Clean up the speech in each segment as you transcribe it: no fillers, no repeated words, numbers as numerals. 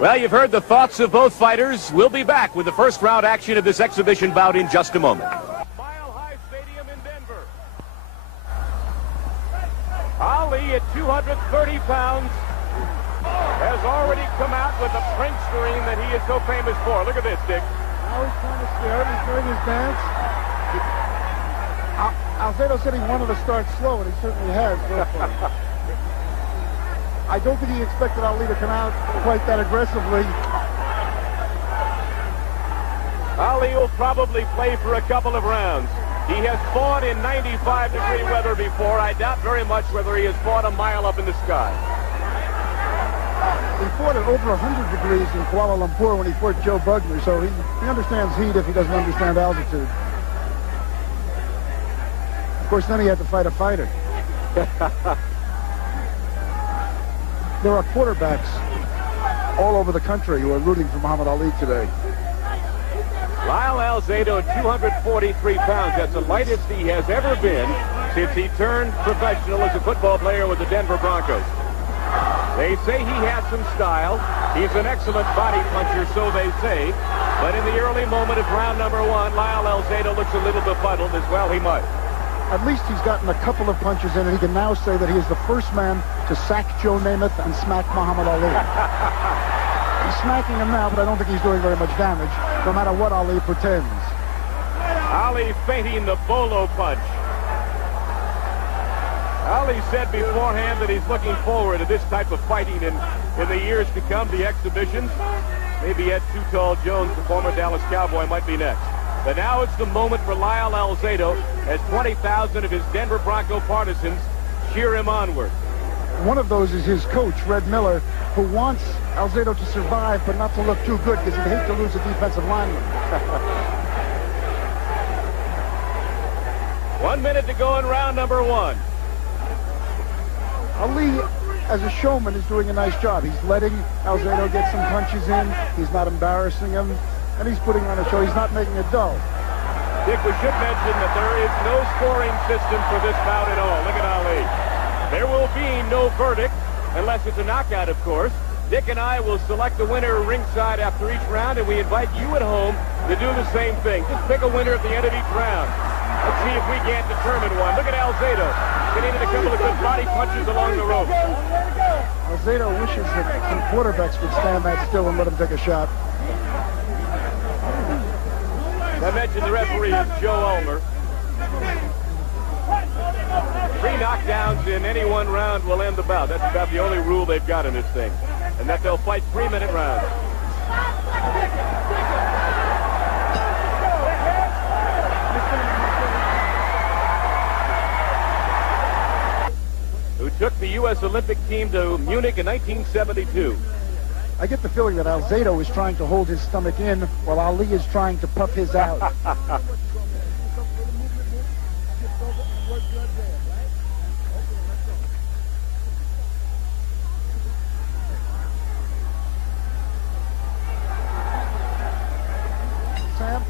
Well, you've heard the thoughts of both fighters. We'll be back with the first round action of this exhibition bout in just a moment. Mile High Stadium in Denver. Ali at 230 pounds has already come out with the French scream that he is so famous for. Look at this, Dick. Now he's trying to scare him. He's doing his dance. Alzado said he wanted to start slow, and he certainly has so far. I don't think he expected Ali to come out quite that aggressively. Ali will probably play for a couple of rounds. He has fought in 95-degree weather before. I doubt very much whether he has fought a mile up in the sky. He fought at over 100 degrees in Kuala Lumpur when he fought Joe Bugner, so he understands heat if he doesn't understand altitude. Of course, then he had to fight a fighter. There are quarterbacks all over the country who are rooting for Muhammad Ali today. Lyle Alzado, 243 pounds. That's the lightest he has ever been since he turned professional as a football player with the Denver Broncos. They say he has some style. He's an excellent body puncher, so they say. But in the early moment of round number one, Lyle Alzado looks a little befuddled, as well he might. At least he's gotten a couple of punches in, and he can now say that he is the first man to sack Joe Namath and smack Muhammad Ali. He's smacking him now, but I don't think he's doing very much damage, no matter what Ali pretends. Ali feinting the bolo punch. Ali said beforehand that he's looking forward to this type of fighting in the years to come, the exhibitions. Maybe Ed Too Tall Jones, the former Dallas Cowboy, might be next. But now it's the moment for Lyle Alzado as 20,000 of his Denver Bronco partisans cheer him onward. One of those is his coach, Red Miller, who wants Alzado to survive but not to look too good because he'd hate to lose a defensive lineman. 1 minute to go in round number one. Ali, as a showman, is doing a nice job. He's letting Alzado get some punches in. He's not embarrassing him. And he's putting on a show. He's not making it dull. Dick, we should mention that there is no scoring system for this bout at all. Look at Ali. There will be no verdict, unless it's a knockout, of course. Dick and I will select the winner ringside after each round, and we invite you at home to do the same thing. Just pick a winner at the end of each round. Let's see if we can't determine one. Look at Alzado getting in a couple of good body punches along the rope. Alzado wishes that some quarterbacks would stand that still and let him take a shot. I mentioned the referee, Joe Ulmer. 3 knockdowns in any one round will end the bout. That's about the only rule they've got in this thing. And that they'll fight 3-minute rounds. Who took the U.S. Olympic team to Munich in 1972. I get the feeling that Alzado is trying to hold his stomach in while Ali is trying to puff his out. Sam?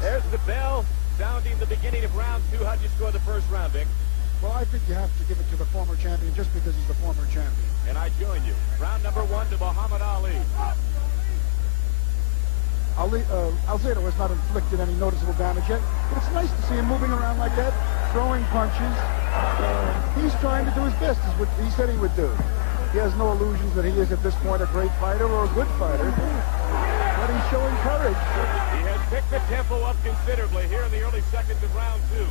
There's the bell sounding the beginning of round two. How'd you score the first round, Vic? Well, I think you have to give it to the former champion just because he's the former champion. And I join you. Round number one to Muhammad Ali. Alzado has not inflicted any noticeable damage yet, but it's nice to see him moving around like that, throwing punches. He's trying to do his best, is what he said he would do. He has no illusions that he is at this point a great fighter or a good fighter, but he's showing courage. He has picked the tempo up considerably here in the early seconds of round two.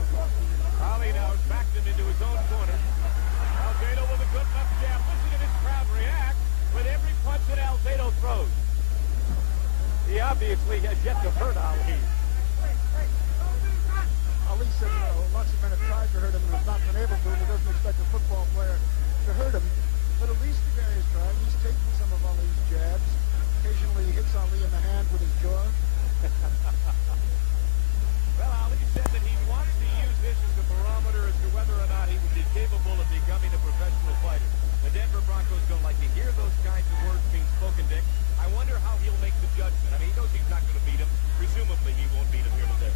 Ali now has backed him into his own corner. Alzado with a good left jab. Listen to this crowd react with every punch that Alzado throws. He obviously has yet to hurt Ali. Ali said, lots of men have tried to hurt him and have not been able to, and he doesn't expect a football player to hurt him. But at least the guy is trying. He's taking some of Ali's jabs. Occasionally he hits Ali in the hand with his jaw. Well, Ali said that he wants to use this as a barometer as to whether or not he would be capable of becoming a professional fighter. The Denver Broncos don't like to hear those kinds of words being spoken, Dick. I wonder how he'll make the judgment. I mean, he knows he's not going to beat him. Presumably, he won't beat him here today.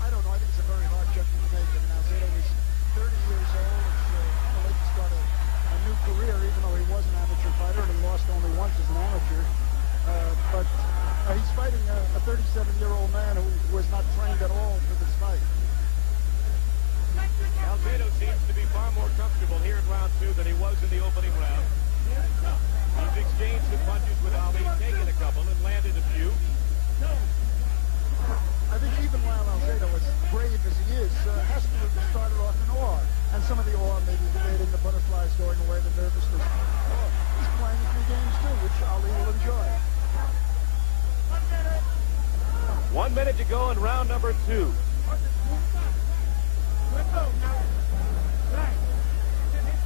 I don't know. I think it's a very hard judgment to make. I mean, Alzado is 30 years old. It's late to start a new career, even though he was an amateur fighter and he lost only once as an amateur. two than he was in the opening round. He's exchanged some punches with Ali, taken a couple and landed a few. I think even Lyle Alzado, as brave as he is, has to have started off in awe. And some of the awe maybe creating the butterflies going away, the nervousness. Oh, he's playing a few games too, which Ali will enjoy. 1 minute to go in round number 2.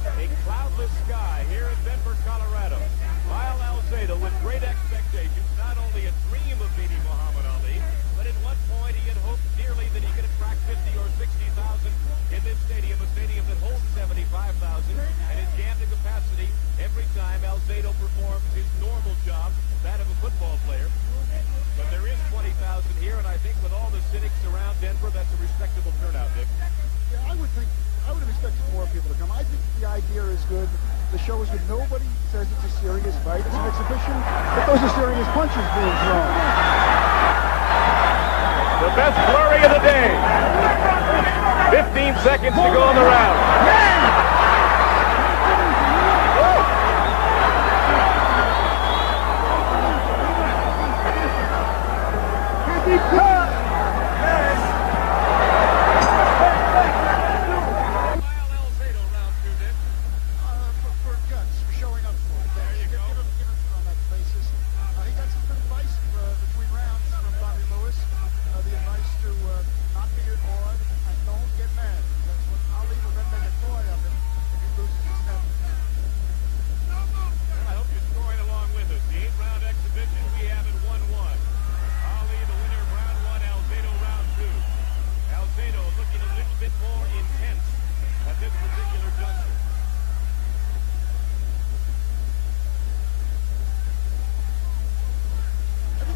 A cloudless sky here in Denver, Colorado. Lyle Alzado with great expectations, not only a dream of beating Muhammad Ali, but at one point he had hoped dearly that he could attract 50 or 60,000 in this stadium, a stadium that holds 75,000, and is jammed to capacity every time Alzado performs his normal job, that of a football player. But there is 20,000 here, and I think with all the cynics around Denver, that's a respectable turnout, Dick. Yeah, I would have expected more people to come. I think the idea is good. The show is good. Nobody says it's a serious fight. It's an exhibition, but those are serious punches being thrown. The best flurry of the day. 15 seconds to go in the round.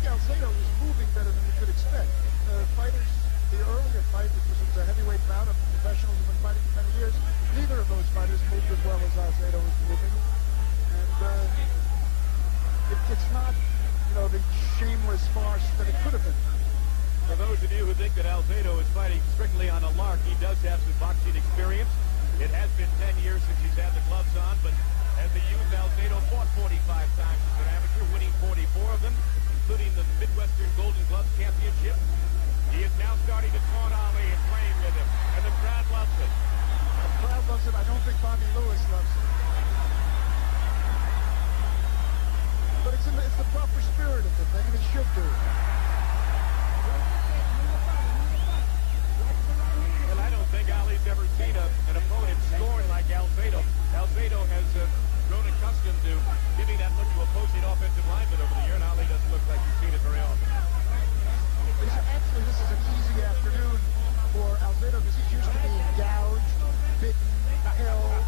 Alzado was moving better than you could expect. Fighters, the earlier fight, which was a heavyweight bout of professionals who've been fighting for many years, neither of those fighters moved as well as Alzado was moving. And it's not, the shameless farce that it could have been. For those of you who think that Alzado is fighting strictly on a lark, he does have some boxing experience. It has been 10 years since he's had the gloves on, but as a youth, Alzado fought 45 times as an amateur, winning 44 of them, including the Midwestern Golden Glove Championship. He is now starting to taunt Ali and playing with him, and the crowd loves it. The crowd loves it. I don't think Bobby Lewis loves it. But it's the proper spirit of the thing, and it should do. Well, I don't think Ali's ever seen an opponent scoring like Alzado. Alzado has grown accustomed to giving that look to opposing offensive linemen over the year, and Ali doesn't look like he's seen it very often. Actually, this is an easy afternoon for Alzado because he's used to being gouged, bitten, held.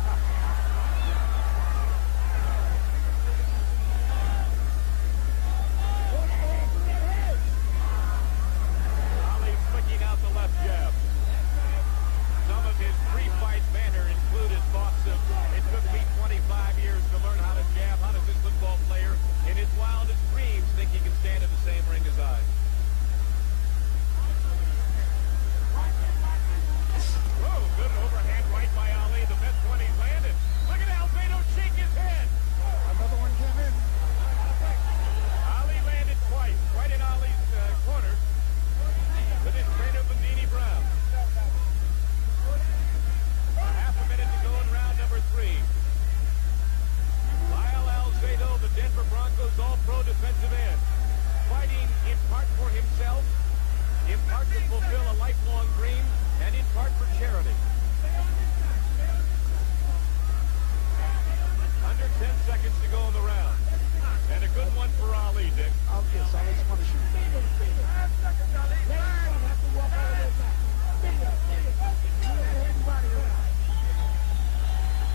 Ali flicking out the left jab. Some of his pre-fight banter included thoughts of, it took me 25 years to learn how to jab. How does this football player, in his wildest dreams, think he can stand in the same ring as I? Whoa, good overhand right by Ali, the best one he's landed. Look at Alzado shake his head. Another one came in. Ali landed twice, right in Ali's corner, with his trainer, Bandini Brown. Half a minute to go in round number 3. Lyle Alzado, the Denver Broncos All-Pro defensive end, fighting in part for himself, in part to fulfill a lifelong dream, and in part for charity. Under 10 seconds to go in the round. And a good one for Ali, Dick. Yes, Ali's punishing.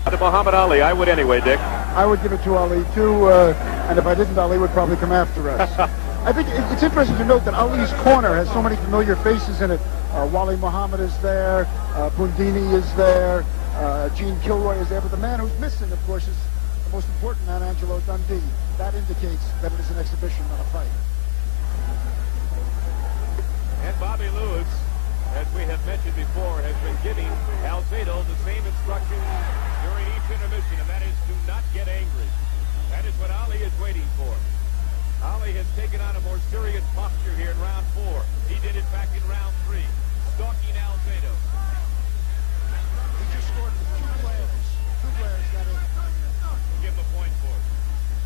To Muhammad Ali, I would anyway, Dick. I would give it to Ali, too, and if I didn't, Ali would probably come after us. I think it's interesting to note that Ali's corner has so many familiar faces in it. Wally Muhammad is there, Bundini is there, Gene Kilroy is there, but the man who's missing, of course, is the most important man, Angelo Dundee. That indicates that it is an exhibition, not a fight. And Bobby Lewis, as we have mentioned before, has been giving Alzado the same instructions during each intermission, and that is do not get angry. That is what Ali is waiting for. Ali has taken on a more serious posture here in round 4. He did it back in round 3, stalking Alzado. He just scored with 2 players. 2 players got in. Give him a point for it.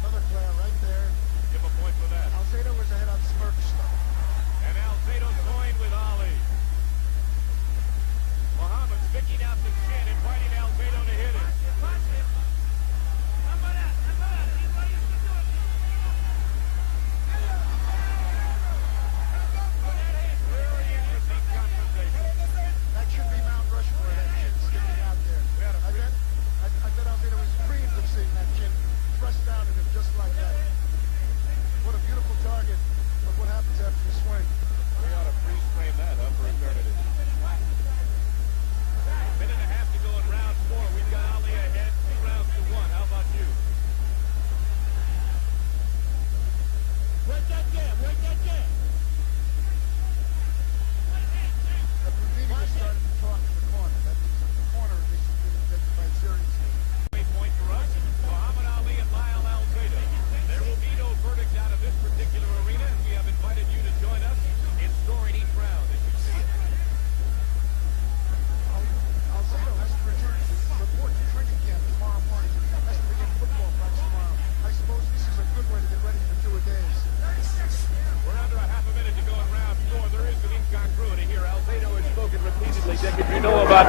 Another player right there. Give him a point for that. Alzado was ahead on Smirk stuff. And Alzado joined with Ali. Muhammad sticking out the chin, inviting Alzado to hit it. That should be Mount Rushmore, that chin sticking out there. I bet Alzado was dreamed of seeing that chin thrust out at him just like that. What a beautiful target of what happens after you swing. We ought to freeze frame that up for eternity. Minute and a half to go in round 4. We've got Ali ahead, 2 rounds to 1. How about you? Break that jab, break that jab. Rudini started to talk in the corner. That means the corner at least is being taken by seriously. Point for us, Muhammad Ali and Lyle Alzado. There will be no verdict out of this particular arena, and we have invited you to join us in scoring each round as you see it. Alzado has to return to report to training camp tomorrow morning. Has to begin football practice tomorrow. I suppose this is a good way to get ready for 2-a-days. We're under a half a minute to go in round 4. There is an incongruity here. Alzado has spoken repeatedly, Dick, as you know, about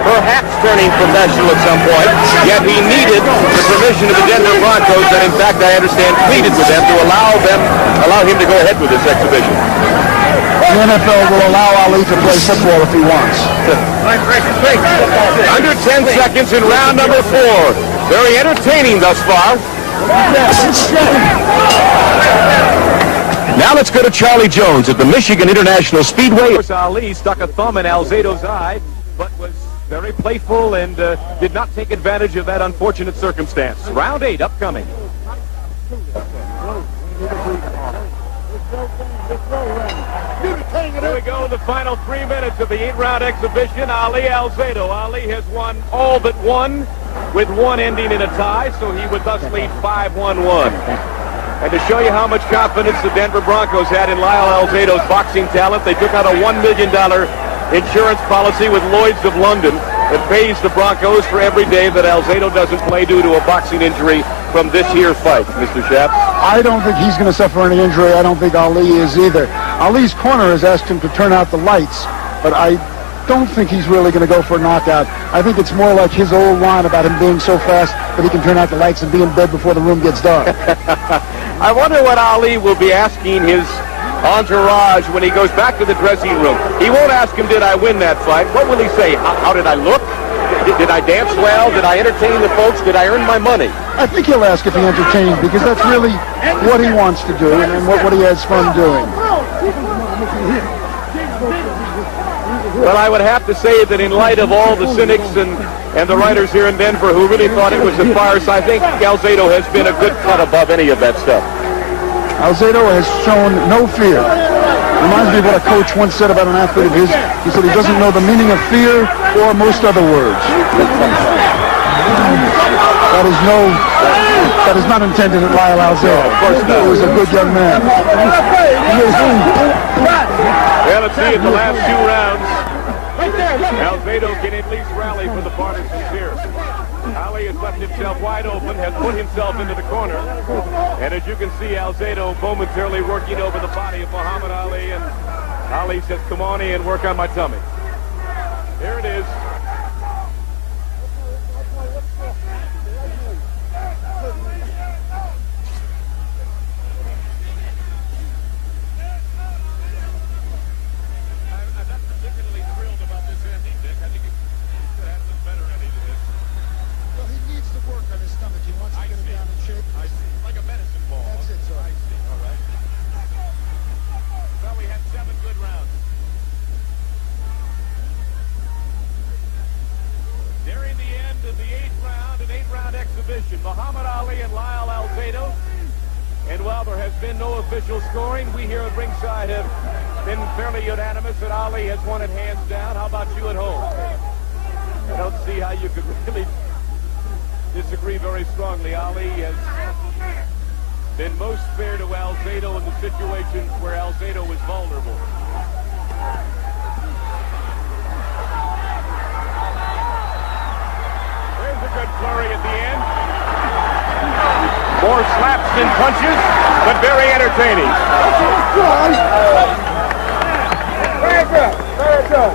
perhaps turning professional at some point, yet he needed the permission of the Denver Broncos that, in fact, I understand, pleaded with them to allow him to go ahead with this exhibition. The NFL will allow Ali to play football if he wants. Under 10 seconds in round number 4. Very entertaining thus far. Now let's go to Charlie Jones at the Michigan International Speedway. Ali stuck a thumb in Alzado's eye, but was very playful and did not take advantage of that unfortunate circumstance. Round 8 upcoming. Here we go, the final 3 minutes of the 8-round exhibition. Ali Alzado. Ali has won all but one, with one ending in a tie, so he would thus lead 5-1-1. And to show you how much confidence the Denver Broncos had in Lyle Alzado's boxing talent, they took out a $1 million insurance policy with Lloyd's of London that pays the Broncos for every day that Alzado doesn't play due to a boxing injury from this here fight, Mr. Schaap. I don't think he's going to suffer any injury. I don't think Ali is either. Ali's corner has asked him to turn out the lights, but I don't think he's really going to go for a knockout. I think it's more like his old line about him being so fast that he can turn out the lights and be in bed before the room gets dark. I wonder what Ali will be asking his entourage when he goes back to the dressing room. He won't ask him, did I win that fight? What will he say? How did I look? Did I dance well? Did I entertain the folks? Did I earn my money? I think he'll ask if he entertained, because that's really what he wants to do and what he has fun doing. Well, I would have to say that in light of all the cynics and the writers here in Denver who really thought it was a farce, I think Alzado has been a good cut above any of that stuff. Alzado has shown no fear. Reminds me of what a coach once said about an athlete of his. He said he doesn't know the meaning of fear or most other words. That is not intended at Lyle Alzado. Of course not. He was a good young man. Well, let's see in the last 2 rounds. Alzado can at least rally for the partisans here. Ali has left himself wide open, has put himself into the corner. And as you can see, Alzado momentarily working over the body of Muhammad Ali. And Ali says, come on in, work on my tummy. Here it is. Muhammad Ali and Lyle Alzado. And while there has been no official scoring, we here at ringside have been fairly unanimous that Ali has won it hands down. How about you at home? I don't see how you could really disagree very strongly. Ali has been most fair to Alzado in the situations where Alzado was vulnerable. There's a good flurry at the end. More slaps than punches, but very entertaining. Very good. Very good.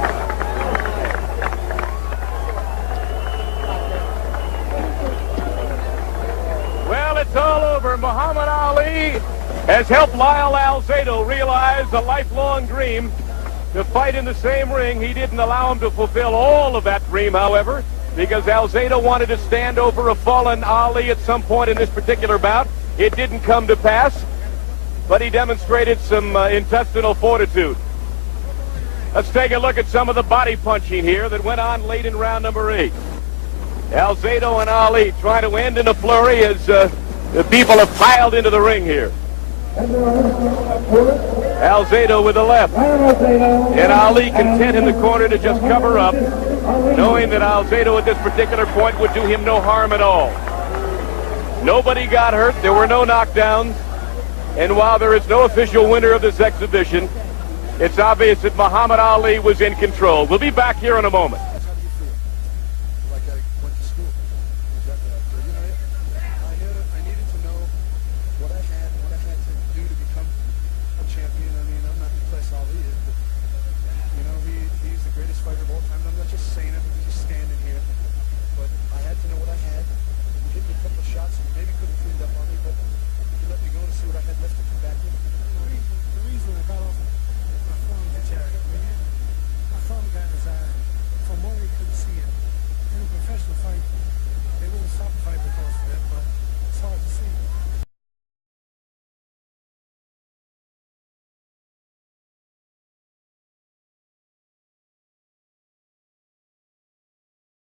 Well, it's all over. Muhammad Ali has helped Lyle Alzado realize a lifelong dream to fight in the same ring. He didn't allow him to fulfill all of that dream, however, because Alzado wanted to stand over a fallen Ali at some point in this particular bout. It didn't come to pass, but he demonstrated some intestinal fortitude. Let's take a look at some of the body punching here that went on late in round number 8. Alzado and Ali trying to end in a flurry as the people have piled into the ring here. Alzado with the left. And Ali content in the corner to just cover up, knowing that Alzado at this particular point would do him no harm at all. Nobody got hurt. There were no knockdowns. And while there is no official winner of this exhibition, it's obvious that Muhammad Ali was in control. We'll be back here in a moment.